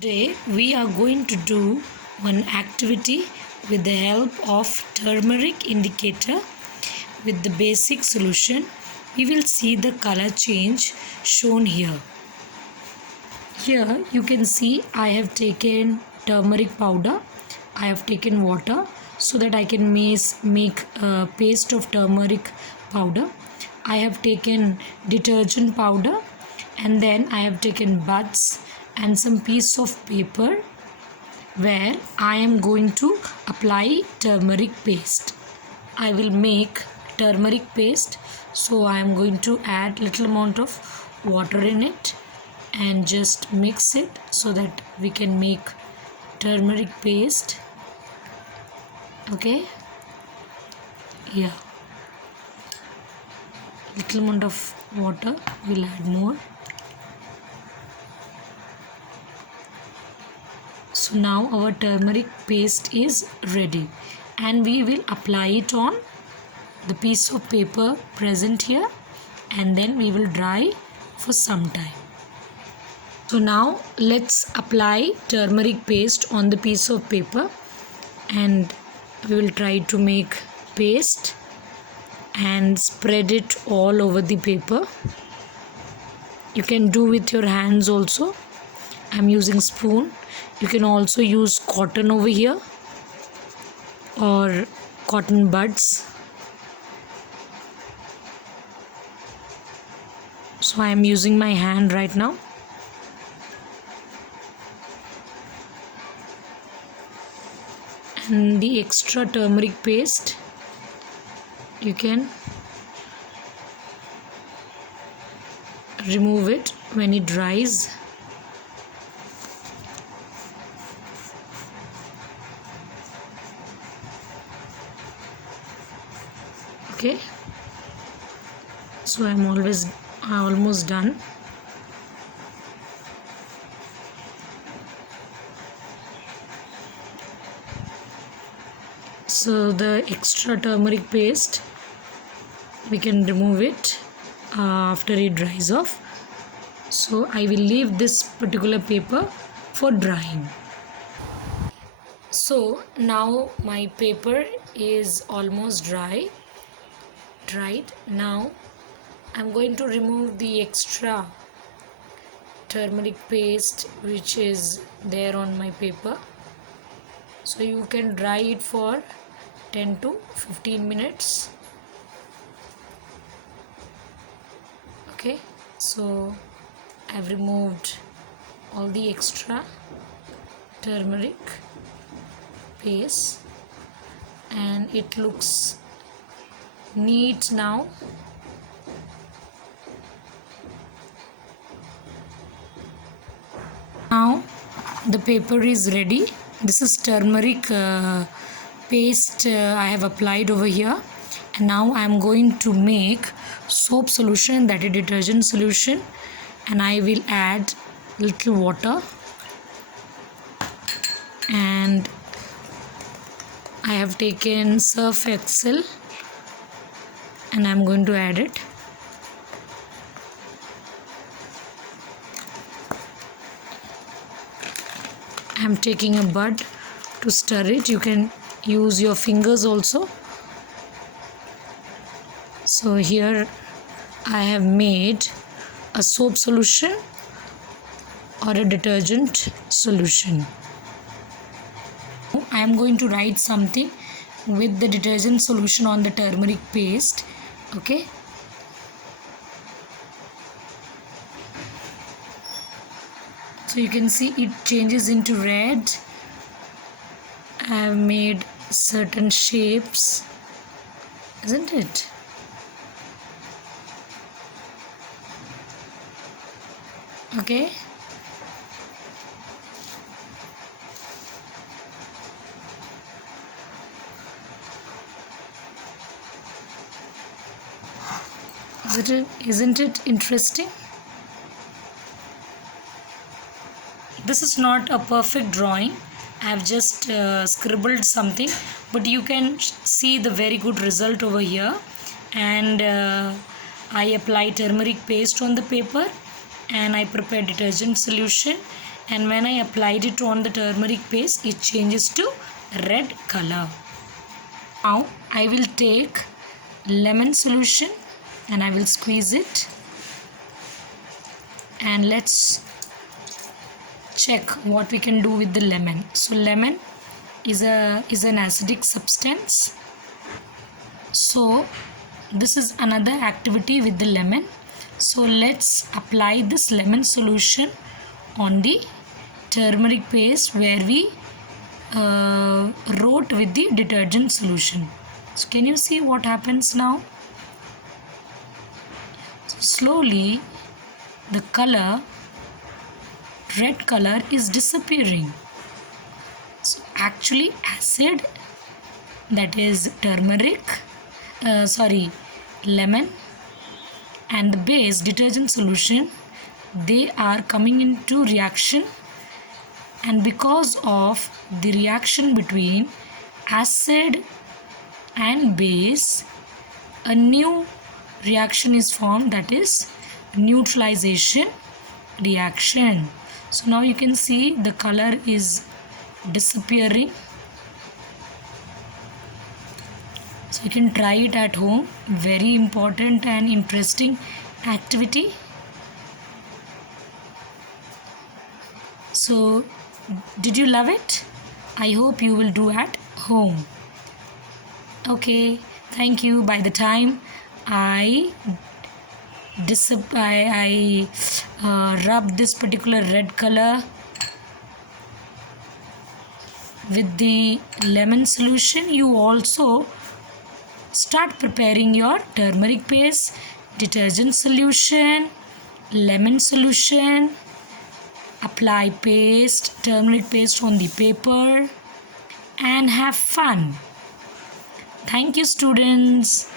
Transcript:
Today we are going to do one activity with the help of turmeric indicator with the basic solution. We will see the color change shown here. Here you can see I have taken turmeric powder. I have taken water so that I can make a paste of turmeric powder. I have taken detergent powder and then I have taken buds and some piece of paper where I am going to apply turmeric paste. I will make turmeric paste, so I am going to add little amount of water in it and just mix it so that we can make turmeric paste. Okay, yeah, little amount of water, we'll add more. So now our turmeric paste is ready and we will apply it on the piece of paper present here and then we will dry for some time. So now let's apply turmeric paste on the piece of paper and we will try to make paste and spread it all over the paper. You can do with your hands also. I'm using spoon. You can also use cotton over here or cotton buds. So I am using my hand right now. And the extra turmeric paste you can remove it when it dries. Okay, so I'm almost done. So the extra turmeric paste we can remove it after it dries off. So I will leave this particular paper for drying. So now my paper is almost dried. Now I'm going to remove the extra turmeric paste which is there on my paper. So you can dry it for 10 to 15 minutes. Okay, so I've removed all the extra turmeric paste and it looks neat now. Now the paper is ready. This is turmeric paste I have applied over here, and now I am going to make soap solution, that is detergent solution, and I will add little water and I have taken Surf Excel and I am going to add it. I am taking a bud to stir it. You can use your fingers also. So here I have made a soap solution or a detergent solution. I am going to write something with the detergent solution on the turmeric paste. Okay, so you can see it changes into red. I have made certain shapes, isn't it? Okay, isn't it interesting? This is not a perfect drawing. I have just scribbled something, but you can see the very good result over here. And I apply turmeric paste on the paper and I prepare detergent solution and when I applied it on the turmeric paste, it changes to red color. Now I will take lemon solution and I will squeeze it, and let's check what we can do with the lemon. So lemon is an acidic substance, so this is another activity with the lemon. So let's apply this lemon solution on the turmeric paste where we wrote with the detergent solution. So can you see what happens now? So slowly the color, red color, is disappearing. So actually acid, that is turmeric, lemon, and the base detergent solution, they are coming into reaction, and because of the reaction between acid and base, a new reaction is formed, that is neutralization reaction. So now you can see the color is disappearing. So you can try it at home. Very important and interesting activity. So did you love it? I hope you will do at home. Okay, thank you. By the time I rub this particular red color with the lemon solution, you also start preparing your turmeric paste, detergent solution, lemon solution. Apply paste, turmeric paste on the paper and have fun. Thank you, students.